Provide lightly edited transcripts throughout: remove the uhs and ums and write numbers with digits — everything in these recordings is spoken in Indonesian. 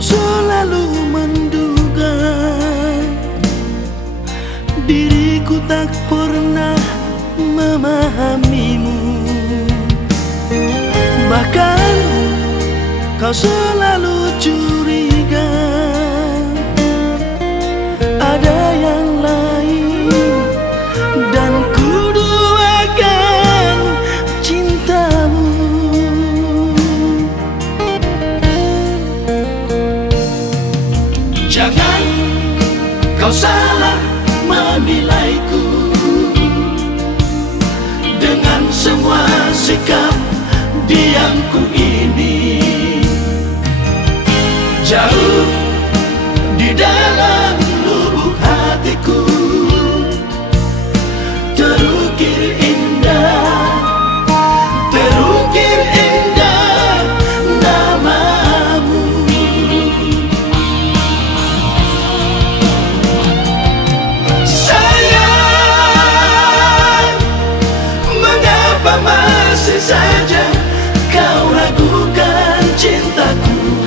Kau selalu menduga diriku tak pernah memahamimu. Bahkan kau selalu curiga ada yang lain, dan ku duakan cintamu. Jangan kau salah menilaiku dengan semua sikap diamku ini. Jauh di dalam lubuk hatiku terukir indah, terukir indah namamu. Sayang, mengapa masih saja kau ragukan cintaku?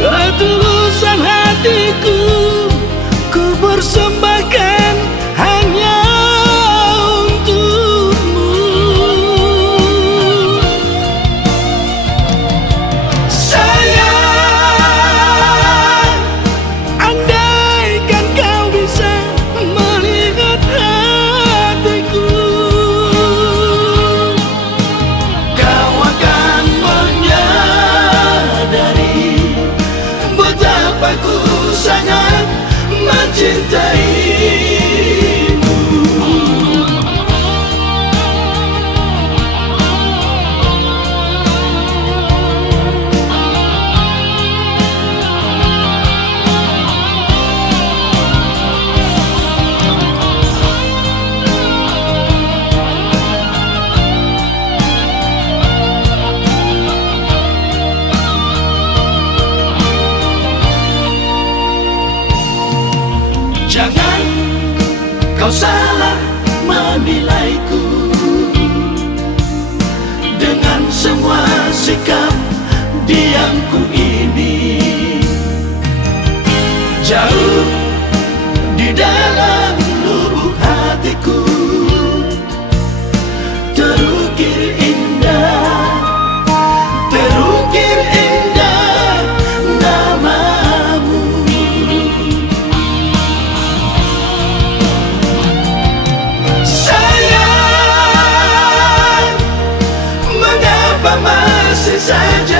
Ketulusan hatiku ku persembahkan hanya untukmu. Sayang, andaikan kau bisa melihat hatiku, kau akan menyadari betapa ku sangat mencintaimu. Jangan kau salah menilaiku dengan semua sikap diamku ini. Jauh di dalam lubuk hatiku terukir indah, terukir indah namamu. Sayang, mengapa masih saja